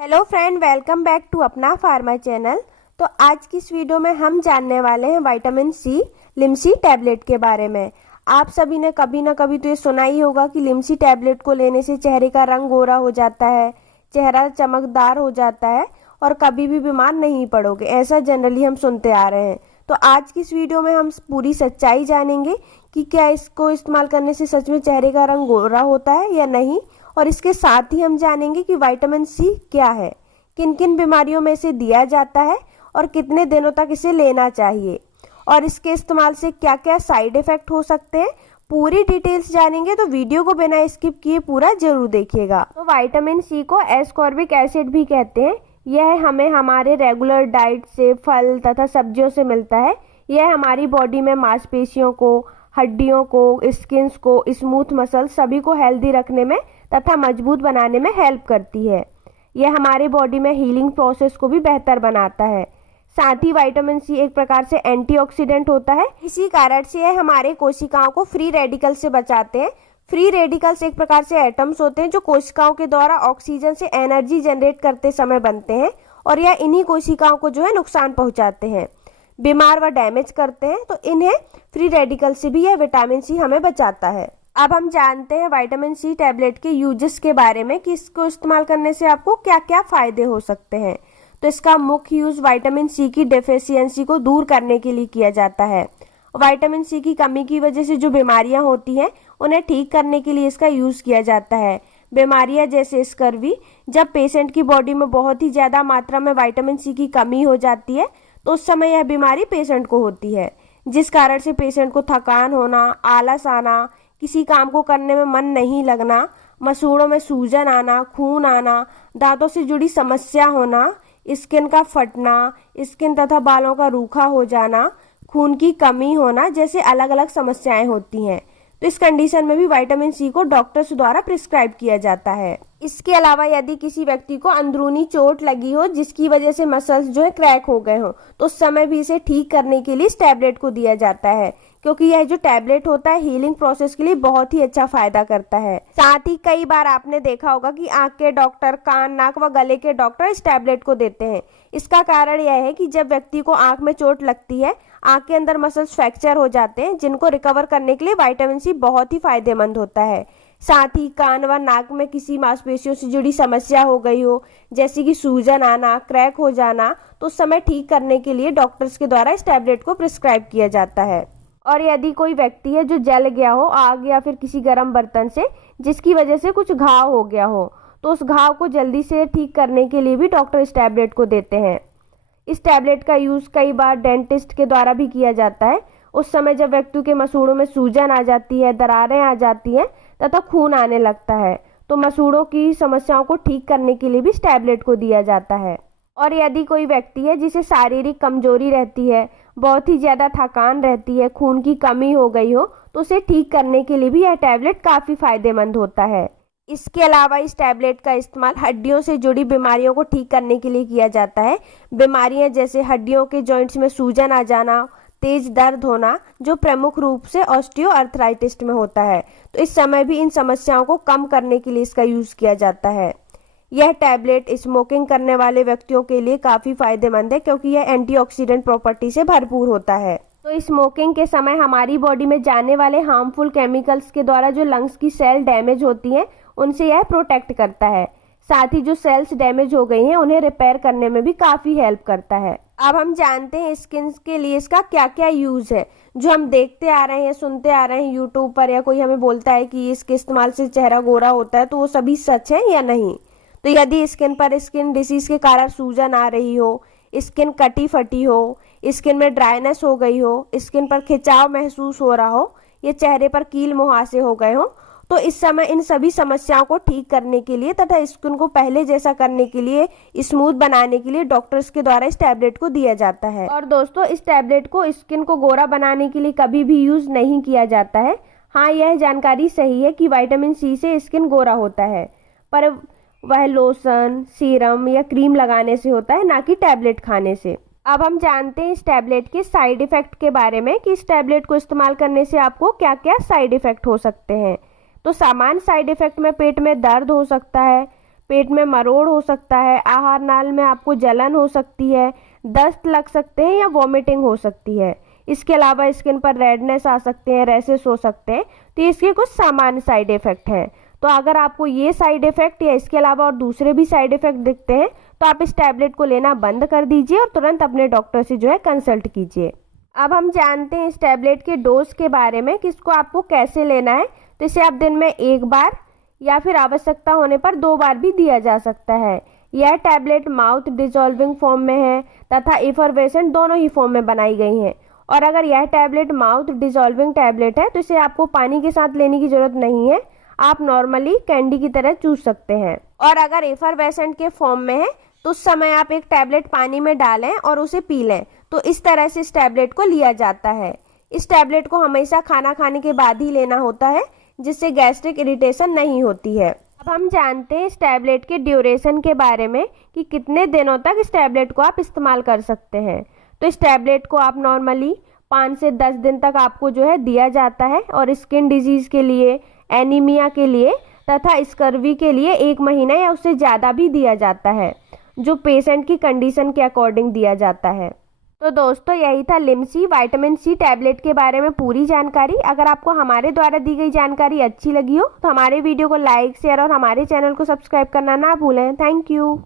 Hello friend, welcome back to अपना pharma channel. तो आज की इस वीडियो में हम जानने वाले हैं विटामिन सी लिमसी टैबलेट के बारे में। आप सभी ने कभी ना कभी तो ये सुना ही होगा कि लिमसी टैबलेट को लेने से चेहरे का रंग गोरा हो जाता है, चेहरा चमकदार हो जाता है और कभी भी बीमार नहीं पड़ोगे, ऐसा जनरली हम सुनते आ रहे हैं। तो आज की इस वीडियो में हम पूरी सच्चाई जानेंगे कि क्या इसको इस्तेमाल करने से सच में चेहरे का रंग गोरा होता है या नहीं, और इसके साथ ही हम जानेंगे कि विटामिन सी क्या है, किन किन बीमारियों में इसे दिया जाता है और कितने दिनों तक इसे लेना चाहिए, और इसके इस्तेमाल से क्या क्या साइड इफेक्ट हो सकते हैं। पूरी डिटेल्स जानेंगे, तो वीडियो को बिना स्किप किए पूरा जरूर देखिएगा। तो विटामिन सी को एस्कॉर्बिक एसिड भी कहते हैं। यह हमें हमारे रेगुलर डाइट से, फल तथा सब्जियों से मिलता है। यह हमारी बॉडी में मांसपेशियों को, हड्डियों को, स्किन्स को, स्मूथ मसल सभी को हेल्दी रखने में तथा मजबूत बनाने में हेल्प करती है। यह हमारे बॉडी में हीलिंग प्रोसेस को भी बेहतर बनाता है। साथ ही विटामिन सी एक प्रकार से एंटीऑक्सीडेंट होता है। इसी कारण से यह हमारे कोशिकाओं को फ्री रेडिकल से बचाते हैं। फ्री रेडिकल्स एक प्रकार से एटम्स होते हैं जो कोशिकाओं के द्वारा ऑक्सीजन से एनर्जी जनरेट करते समय बनते हैं, और यह इन्हीं कोशिकाओं को जो है नुकसान पहुंचाते हैं, बीमार व डैमेज करते हैं। तो इन्हें फ्री रेडिकल से भी यह विटामिन सी हमें बचाता है। अब हम जानते हैं विटामिन सी टैबलेट के यूजेस के बारे में कि इसको इस्तेमाल करने से आपको क्या क्या फायदे हो सकते हैं। तो इसका मुख्य यूज विटामिन सी की डेफिशिएंसी को दूर करने के लिए किया जाता है। विटामिन सी की कमी की वजह से जो बीमारियां होती हैं उन्हें ठीक करने के लिए इसका यूज किया जाता है। बीमारियां जैसे स्कर्वी, जब पेशेंट की बॉडी में बहुत ही ज्यादा मात्रा में विटामिन सी की कमी हो जाती है तो उस समय यह बीमारी पेशेंट को होती है, जिस कारण से पेशेंट को थकान होना, आलस आना, किसी काम को करने में मन नहीं लगना, मसूड़ों में सूजन आना, खून आना, दांतों से जुड़ी समस्या होना, स्किन का फटना, स्किन तथा बालों का रूखा हो जाना, खून की कमी होना जैसे अलग अलग समस्याएं होती हैं। तो इस कंडीशन में भी विटामिन सी को डॉक्टर्स द्वारा प्रिस्क्राइब किया जाता है। इसके अलावा यदि किसी व्यक्ति को अंदरूनी चोट लगी हो जिसकी वजह से मसल्स जो है क्रैक हो गए हो, तो उस समय भी इसे ठीक करने के लिए इस टैबलेट को दिया जाता है, क्योंकि यह जो टैबलेट होता है हीलिंग प्रोसेस के लिए बहुत ही अच्छा फायदा करता है। साथ ही कई बार आपने देखा होगा कि आंख के डॉक्टर, कान, नाक व गले के डॉक्टर इस टैबलेट को देते हैं। इसका कारण यह है कि जब व्यक्ति को आंख में चोट लगती है, आंख के अंदर मसल्स फ्रैक्चर हो जाते हैं, जिनको रिकवर करने के लिए विटामिन सी बहुत ही फायदेमंद होता है। साथ ही कान व नाक में किसी मांसपेशियों से जुड़ी समस्या हो गई हो, जैसे कि सूजन आना, क्रैक हो जाना, तो उस समय ठीक करने के लिए डॉक्टर्स के द्वारा इस टैबलेट को प्रिस्क्राइब किया जाता है। और यदि कोई व्यक्ति है जो जल गया हो आग या फिर किसी गर्म बर्तन से, जिसकी वजह से कुछ घाव हो गया हो, तो उस घाव को जल्दी से ठीक करने के लिए भी डॉक्टर इस टैबलेट को देते हैं। इस टैबलेट का यूज कई बार डेंटिस्ट के द्वारा भी किया जाता है। उस समय जब व्यक्ति के मसूड़ों में सूजन आ जाती है, दरारें आ जाती हैं तथा खून आने लगता है, तो मसूड़ों की समस्याओं को ठीक करने के लिए भी इस टैबलेट को दिया जाता है। और यदि कोई व्यक्ति है जिसे शारीरिक कमजोरी रहती है, बहुत ही ज्यादा थकान रहती है, खून की कमी हो गई हो, तो उसे ठीक करने के लिए भी यह टैबलेट काफी फायदेमंद होता है। इसके अलावा इस टैबलेट का इस्तेमाल हड्डियों से जुड़ी बीमारियों को ठीक करने के लिए किया जाता है। बीमारियां जैसे हड्डियों के जॉइंट्स में सूजन आ जाना, तेज दर्द होना, जो प्रमुख रूप से ऑस्टियोआर्थराइटिस में होता है, तो इस समय भी इन समस्याओं को कम करने के लिए इसका यूज किया जाता है। यह टैबलेट स्मोकिंग करने वाले व्यक्तियों के लिए काफी फायदेमंद है, क्योंकि यह एंटीऑक्सीडेंट प्रॉपर्टी से भरपूर होता है। तो स्मोकिंग के समय हमारी बॉडी में जाने वाले हार्मफुल केमिकल्स के द्वारा जो लंग्स की सेल डैमेज होती हैं, उनसे यह प्रोटेक्ट करता है। साथ ही जो सेल्स डैमेज हो गई हैं उन्हें रिपेयर करने में भी काफी हेल्प करता है। अब हम जानते हैं स्किन के लिए इसका क्या क्या यूज है। जो हम देखते आ रहे हैं, सुनते आ रहे हैं यूट्यूब पर, या कोई हमें बोलता है कि इसके इस्तेमाल से चेहरा गोरा होता है, तो वो सभी सच है या नहीं। तो यदि स्किन पर स्किन डिसीज के कारण सूजन आ रही हो, स्किन कटी फटी हो, स्किन में ड्राइनेस हो गई हो, स्किन पर खिंचाव महसूस हो रहा हो, या चेहरे पर कील मुहासे हो गए हो, तो इस समय इन सभी समस्याओं को ठीक करने के लिए तथा स्किन को पहले जैसा करने के लिए, स्मूथ बनाने के लिए डॉक्टर्स के द्वारा इस टैबलेट को दिया जाता है। और दोस्तों, इस टैबलेट को स्किन को गोरा बनाने के लिए कभी भी यूज नहीं किया जाता है। हाँ, यह जानकारी सही है कि विटामिन सी से स्किन गोरा होता है, पर वह लोशन, सीरम या क्रीम लगाने से होता है, ना कि टैबलेट खाने से। अब हम जानते हैं इस टैबलेट के साइड इफेक्ट के बारे में कि इस टैबलेट को इस्तेमाल करने से आपको क्या क्या साइड इफेक्ट हो सकते हैं। तो सामान्य साइड इफेक्ट में पेट में दर्द हो सकता है, पेट में मरोड़ हो सकता है, आहार नाल में आपको जलन हो सकती है, दस्त लग सकते हैं या वॉमिटिंग हो सकती है। इसके अलावा स्किन पर रेडनेस आ सकते हैं, रैशेस हो सकते हैं। तो इसके कुछ सामान्य साइड इफेक्ट हैं। तो अगर आपको ये साइड इफेक्ट या इसके अलावा और दूसरे भी साइड इफेक्ट दिखते हैं तो आप इस टैबलेट को लेना बंद कर दीजिए और तुरंत अपने डॉक्टर से जो है कंसल्ट कीजिए। अब हम जानते हैं इस टैबलेट के डोज के बारे में कि इसको आपको कैसे लेना है। तो इसे आप दिन में एक बार या फिर आवश्यकता होने पर 2 बार भी दिया जा सकता है। यह टैबलेट माउथ डिसॉल्विंग फॉर्म में है तथा एफरवेसेंट दोनों ही फॉर्म में बनाई गई हैं। और अगर यह टैबलेट माउथ डिसॉल्विंग टैबलेट है तो इसे आपको पानी के साथ लेने की जरूरत नहीं है, आप नॉर्मली कैंडी की तरह चूस सकते हैं। और अगर एफरवेसेंट के फॉर्म में है तो उस समय आप एक टैबलेट पानी में डालें और उसे पी लें। तो इस तरह से इस टैबलेट को लिया जाता है। इस टैबलेट को हमेशा खाना खाने के बाद ही लेना होता है, जिससे गैस्ट्रिक इरिटेशन नहीं होती है। अब हम जानते हैं इस टैबलेट के ड्यूरेशन के बारे में कि कितने दिनों तक इस टैबलेट को आप इस्तेमाल कर सकते हैं। तो इस टैबलेट को आप नॉर्मली 5 से 10 दिन तक आपको जो है दिया जाता है और स्किन डिजीज के लिए, एनीमिया के लिए तथा स्कर्वी के लिए 1 महीना या उससे ज़्यादा भी दिया जाता है, जो पेशेंट की कंडीशन के अकॉर्डिंग दिया जाता है। तो दोस्तों यही था लिमसी विटामिन सी टैबलेट के बारे में पूरी जानकारी। अगर आपको हमारे द्वारा दी गई जानकारी अच्छी लगी हो तो हमारे वीडियो को लाइक, शेयर और हमारे चैनल को सब्सक्राइब करना ना भूलें। Thank you.